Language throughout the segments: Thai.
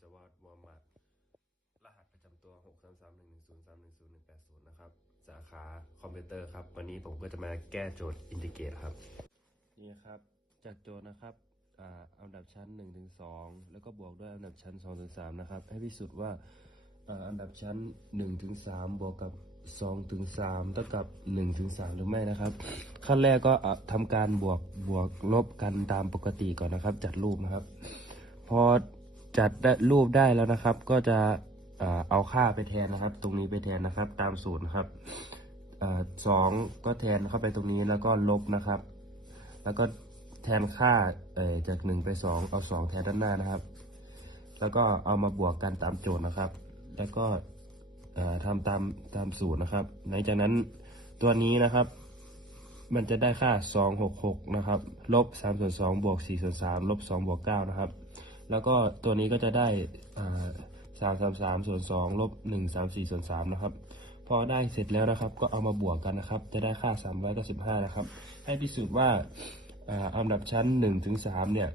สวัสดิ์มูฮัมหมัดรหัสประจำตัว 6 3 3 1 1 0 3 1 0 1 8 0 นะครับ สาขาคอมพิวเตอร์ครับ วันนี้ผมก็จะมาแก้โจทย์อินทิเกรตครับ นี่ครับ จากโจทย์นะครับอ่าอันดับชั้น1ถึง2แล้วก็บวกด้วยอันดับชั้น2ถึง3นะครับ ให้พิสูจน์ว่าอ่าอันดับชั้น1ถึง3บวกกับ2ถึง3เท่ากับ1ถึง3หรือไม่นะครับ ขั้นแรกก็ทำการบวกบวกลบกันตามปกติก่อนนะครับ จัดรูปนะครับ พอ จัดได้รูปได้แล้วนะครับ ก็จะเอาค่าไปแทนนะครับ ตรงนี้ไปแทนนะครับ ตามสูตรนะครับสองก็แทนเข้าไปตรงนี้แล้วก็ลบนะครับ แล้วก็แทนค่าจากหนึ่งไปสองเอาสองแทนด้านหน้านะครับ แล้วก็เอามาบวกกันตามโจทย์นะครับ แล้วก็ทำตามตามสูตรนะครับหลังจากนั้นตัวนี้นะครับ มันจะได้ค่า 266 นะครับ ลบ3ส่วน2บวก4ส่วน3ลบ2บวก9นะครับ แล้วก็ตัวนี้ก็จะได้อ่า333ส่วน2ลบ1 3 4ส่วน3นะครับ พอได้เสร็จแล้วนะครับ ก็เอามาบวกกันนะครับ จะได้ค่า395นะครับ ให้พิสูจน์ว่าอันดับชั้น1ถึง3เนี่ย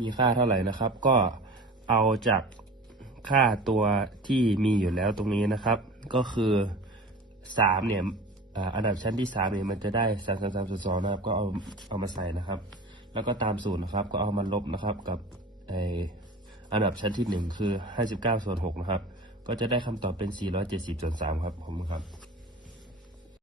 มีค่าเท่าไหร่นะครับ ก็เอาจากค่าตัวที่มีอยู่แล้วตรงนี้นะครับ ก็คือ3เนี่ยอันดับชั้นที่3เนี่ยมันจะได้3 3 3ส่วน2นะครับ ก็เอาเอามาใส่นะครับ แล้วก็ตามสูตรนะครับ ก็เอามาลบนะครับกับไออันดับชั้นที่ 1 คือ 59ส่วน6นะครับ ก็จะได้คำตอบเป็น 470ส่วน3ครับผมครับ